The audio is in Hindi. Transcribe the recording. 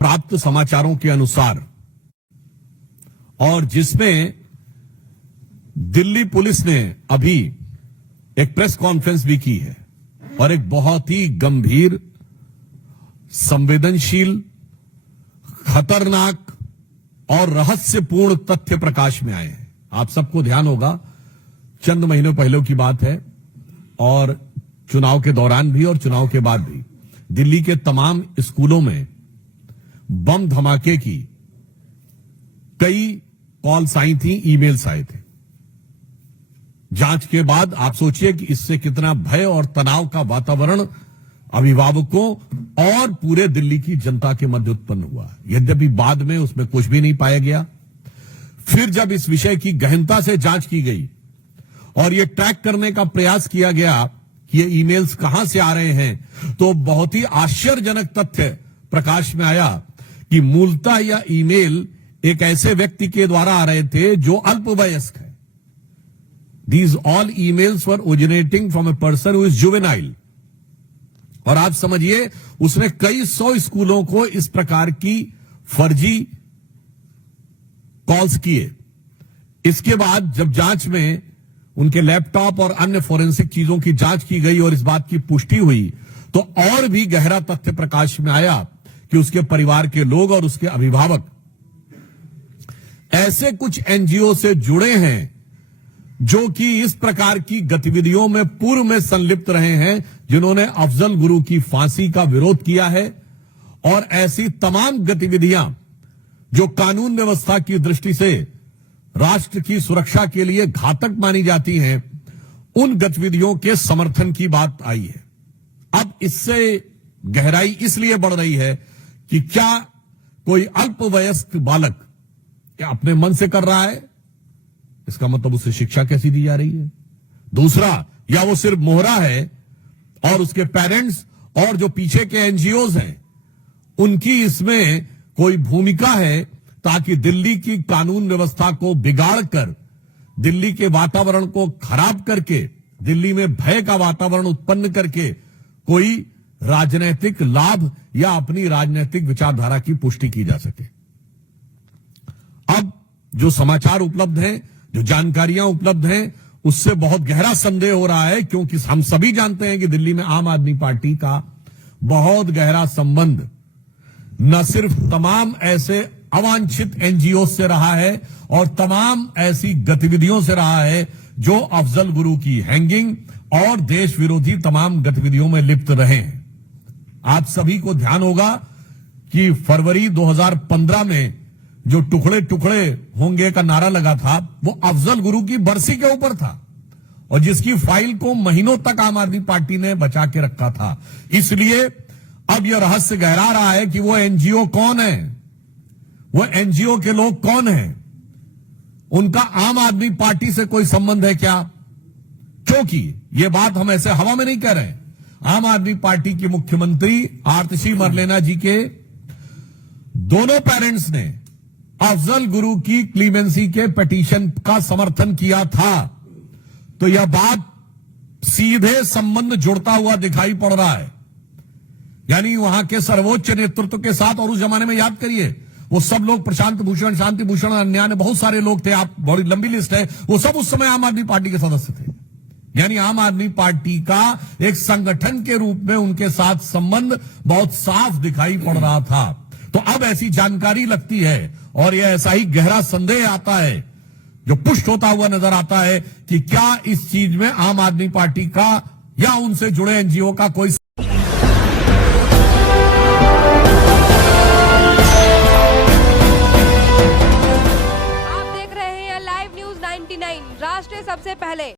प्राप्त समाचारों के अनुसार और जिसमें दिल्ली पुलिस ने अभी एक प्रेस कॉन्फ्रेंस भी की है और एक बहुत ही गंभीर, संवेदनशील, खतरनाक और रहस्यपूर्ण तथ्य प्रकाश में आए हैं। आप सबको ध्यान होगा, चंद महीनों पहले की बात है और चुनाव के दौरान भी और चुनाव के बाद भी दिल्ली के तमाम स्कूलों में बम धमाके की कई कॉल्स आई थी, ईमेल्स आए थे। जांच के बाद आप सोचिए कि इससे कितना भय और तनाव का वातावरण अभिभावकों और पूरे दिल्ली की जनता के मध्य उत्पन्न हुआ। यद्यपि बाद में उसमें कुछ भी नहीं पाया गया। फिर जब इस विषय की गहनता से जांच की गई और यह ट्रैक करने का प्रयास किया गया कि ये ईमेल्स कहां से आ रहे हैं, तो बहुत ही आश्चर्यजनक तथ्य प्रकाश में आया कि मूलतः यह ईमेल एक ऐसे व्यक्ति के द्वारा आ रहे थे जो अल्पवयस्क है। These all emails were originating from a person who is juvenile. और आप समझिए, उसने कई 100 स्कूलों को इस प्रकार की फर्जी कॉल्स किए। इसके बाद जब जांच में उनके लैपटॉप और अन्य फोरेंसिक चीजों की जांच की गई और इस बात की पुष्टि हुई, तो और भी गहरा तथ्य प्रकाश में आया कि उसके परिवार के लोग और उसके अभिभावक ऐसे कुछ एनजीओ से जुड़े हैं जो कि इस प्रकार की गतिविधियों में पूर्व में संलिप्त रहे हैं, जिन्होंने अफजल गुरु की फांसी का विरोध किया है और ऐसी तमाम गतिविधियां जो कानून व्यवस्था की दृष्टि से राष्ट्र की सुरक्षा के लिए घातक मानी जाती हैं, उन गतिविधियों के समर्थन की बात आई है। अब इससे गहराई इसलिए बढ़ रही है कि क्या कोई अल्पवयस्क बालक क्या अपने मन से कर रहा है? इसका मतलब उसे शिक्षा कैसी दी जा रही है? दूसरा, या वो सिर्फ मोहरा है और उसके पेरेंट्स और जो पीछे के एनजीओज हैं उनकी इसमें कोई भूमिका है ताकि दिल्ली की कानून व्यवस्था को बिगाड़ कर, दिल्ली के वातावरण को खराब करके, दिल्ली में भय का वातावरण उत्पन्न करके कोई राजनीतिक लाभ या अपनी राजनीतिक विचारधारा की पुष्टि की जा सके। अब जो समाचार उपलब्ध हैं, जो जानकारियां उपलब्ध हैं, उससे बहुत गहरा संदेह हो रहा है, क्योंकि हम सभी जानते हैं कि दिल्ली में आम आदमी पार्टी का बहुत गहरा संबंध न सिर्फ तमाम ऐसे अवांछित एनजीओ से रहा है और तमाम ऐसी गतिविधियों से रहा है जो अफजल गुरु की हैंगिंग और देश विरोधी तमाम गतिविधियों में लिप्त रहे हैं। आप सभी को ध्यान होगा कि फरवरी 2015 में जो टुकड़े टुकड़े होंगे का नारा लगा था, वो अफजल गुरु की बरसी के ऊपर था और जिसकी फाइल को महीनों तक आम आदमी पार्टी ने बचा के रखा था। इसलिए अब यह रहस्य गहरा रहा है कि वो एनजीओ कौन है, वो एनजीओ के लोग कौन हैं, उनका आम आदमी पार्टी से कोई संबंध है क्या? क्योंकि यह बात हम ऐसे हवा में नहीं कह रहे। आम आदमी पार्टी की मुख्यमंत्री आतिशी मरलेना जी के दोनों पेरेंट्स ने अफजल गुरु की क्लीमेंसी के पिटीशन का समर्थन किया था, तो यह बात सीधे संबंध जुड़ता हुआ दिखाई पड़ रहा है। यानी वहां के सर्वोच्च नेतृत्व के साथ, और उस जमाने में याद करिए वो सब लोग, प्रशांत भूषण, शांति भूषण, अन्य ने बहुत सारे लोग थे, आप बड़ी लंबी लिस्ट है, वो सब उस समय आम आदमी पार्टी के सदस्य थे। यानी आम आदमी पार्टी का एक संगठन के रूप में उनके साथ संबंध बहुत साफ दिखाई पड़ रहा था। तो अब ऐसी जानकारी लगती है और यह ऐसा ही गहरा संदेह आता है जो पुष्ट होता हुआ नजर आता है कि क्या इस चीज में आम आदमी पार्टी का या उनसे जुड़े एनजीओ का कोई